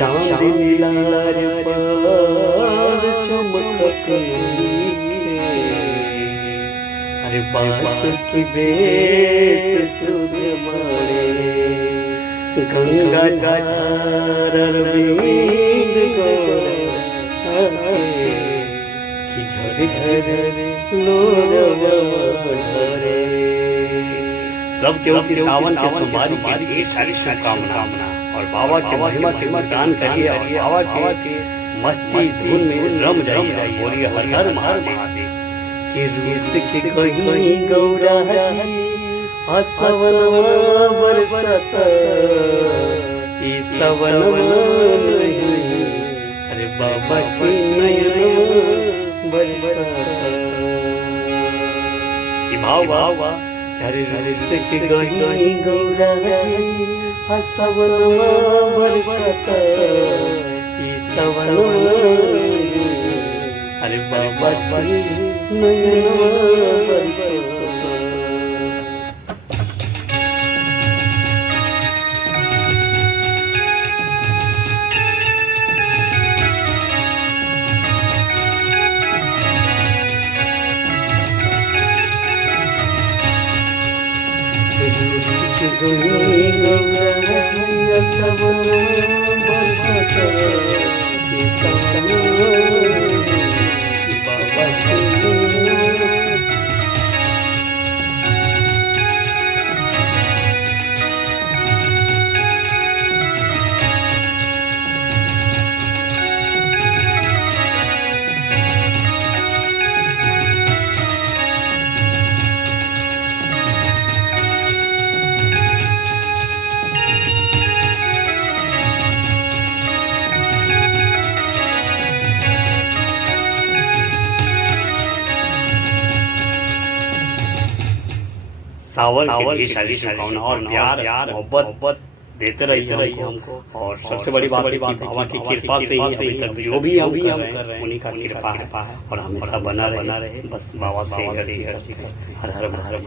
चांद मीनार पर चमकत लिखे, अरे बांसुरी बेस सुध मारे, गंगा धार अरविंद कि झर झर लोरवा ढरे। सब केहू की सावन के सोमवारी के ढेर सारी शुभकामना और बाबा के महिमा के दान करिए और बाबा के मस्ती धुन में रम जाइए। बोलिए हर हर महादेव। कि रूस के कहीं गौरा सवनवा बरसत, ई सवनवा नहीं, अरे बाबा की नयनवा बरसत। भाव भाव हरे रूस के कहीं गौरा सवनवा बरसत, ई सवनवा अरे बाबा की नयनवा बरसत। सावन की सारी शुभकामना और प्यार मोहब्बत देते रहिए हमको। और सबसे बड़ी बात है कि बाबा की कृपा से ही अभी तक जो भी हम कर रहे हैं उन्हीं का कृपा है और हमेशा बना रहे। बस बाबा से हर हर